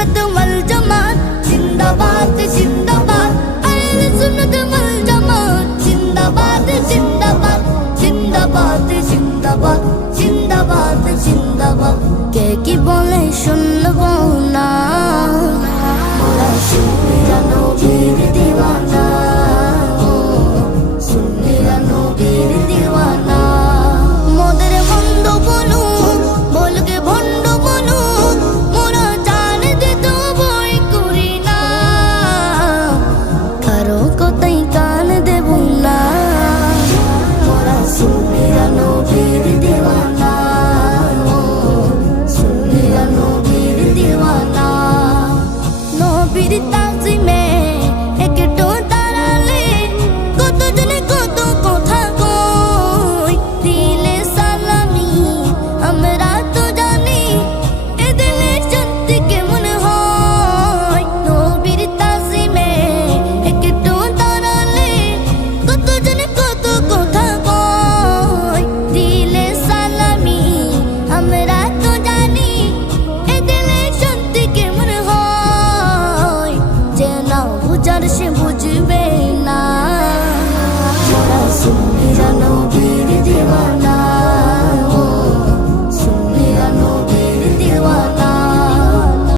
সুন্নাত ওয়াল জামাত জিন্দাবাদ জিন্দাবাদ, আহলে সুন্নাত ওয়াল জামাত জিন্দাবাদ জিন্দাবাদ, জিন্দাবাদ জিন্দাবাদ, জিন্দাবাদ জিন্দাবাদ। কে কি বলে শুনবো না, মোরা সুন্নিরা নবীর দিওয়ানা, সুন্নিরা নবীর দিওয়ানা। মোদের বন্ধ বলুন, বলকে ভণ্ড বলুন, মোরা জান দিতে ভয় করি না, কারো কথাই কান দেব না। মোরা সুন্নিরা নবীর দিওয়ানা, সুন্নিরা নবীর দিওয়ানা। নবীর